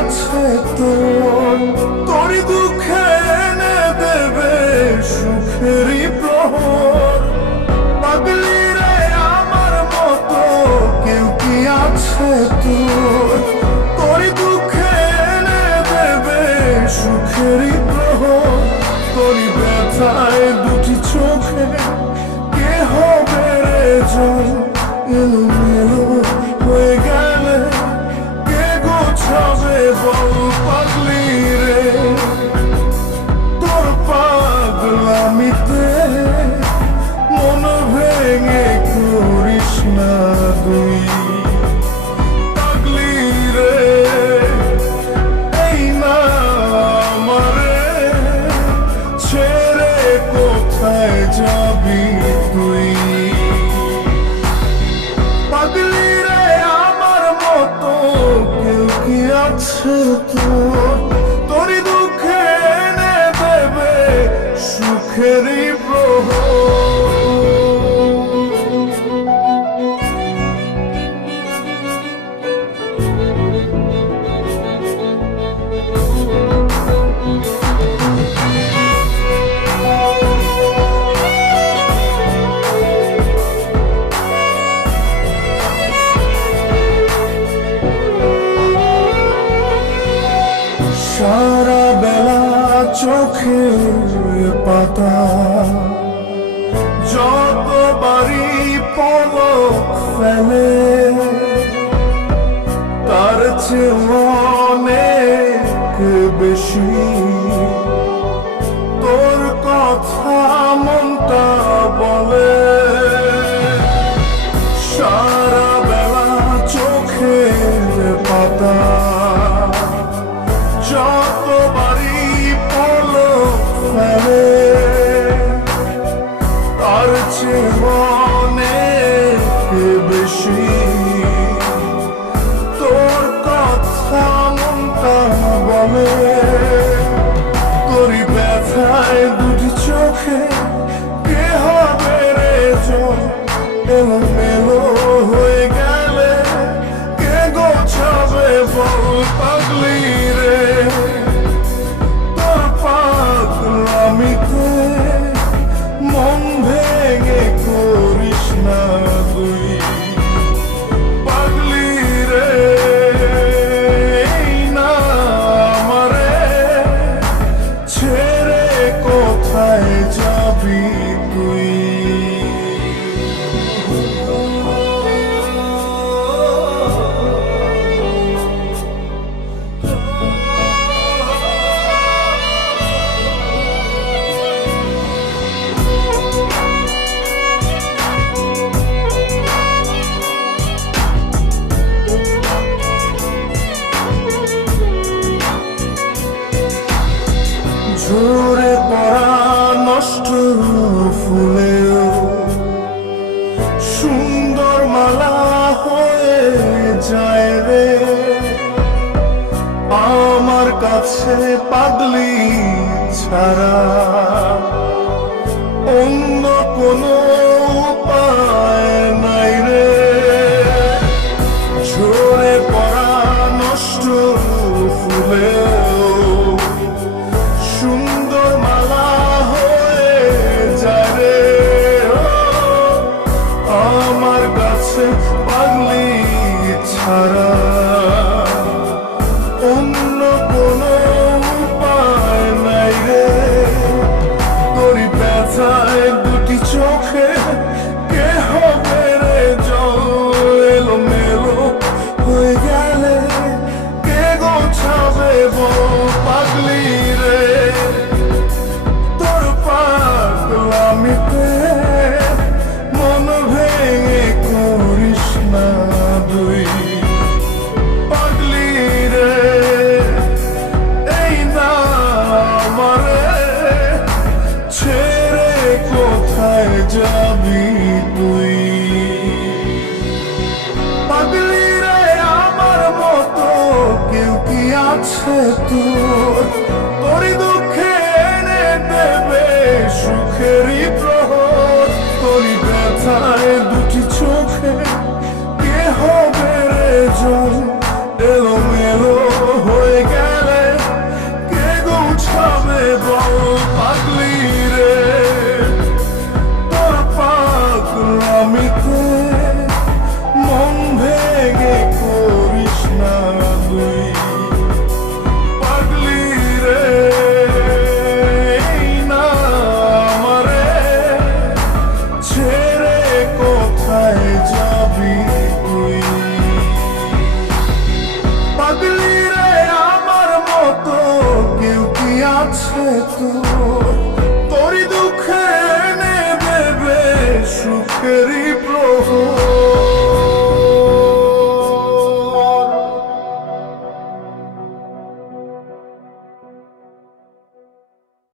আছে তোর, তোরই দুঃখে এনে দেবে সুখেরই প্রহর। পাগলি রে আমার মতো কেউ কি আছে তোর, তোরই দুঃখে এনে দেবে সুখেরই প্রহর। তোরই ব্যথায় দুটি চোখে কে হবে রে জল, এলোমেলো হয়ে গেলে কে গোছাবে বল। পাগলি রে তোর পাগলামিতে মন ভেঙে করিস না তুই। পাগলি রে এই না আমারে ছেড়ে কোথায় যাবি তুই। পাগলি রে আমার মতো কেউ কি আছে তোর, তোরই দুঃখে এনে দেবে সুখেরই প্রহর। সারা বেলা চোখের পাতা যতবারই পলক ফেলে, তার চেয়ে অনেক বেশি তোর কথা মনটা বলে। সারা বেলা চোখের পাতা যতবারই পলক ফেলে, তার চেয়ে অনেক বেশি তোর কথা মনটা বলে। তোরই ব্যথায় দুটি চোখে কে হবে রে জল, এলোমেলো হয়ে গেলে কে গোছাবে বল। পাগলি রে তোর পাগলামিতে মন ভেঙে করিস না তুই। পাগলি রে এই না আমারে ছেড়ে কোথায় যাবি তুই। ঝরে পড়া নষ্ট ফুলেও সুন্দর মালা হয়ে যায় রে আমার কাছে। পাগলি ছাড়া অন্য কোনো উপায় নাই রে। ঝরে পড়া নষ্ট ফুলেও সুন্দর মালা হয়ে যায় রে আমার কাছে। পাগলি ছাড়া অন্য কোনো উপায় নাই রে। তোরি দুঃখে এনে দেবে সুখের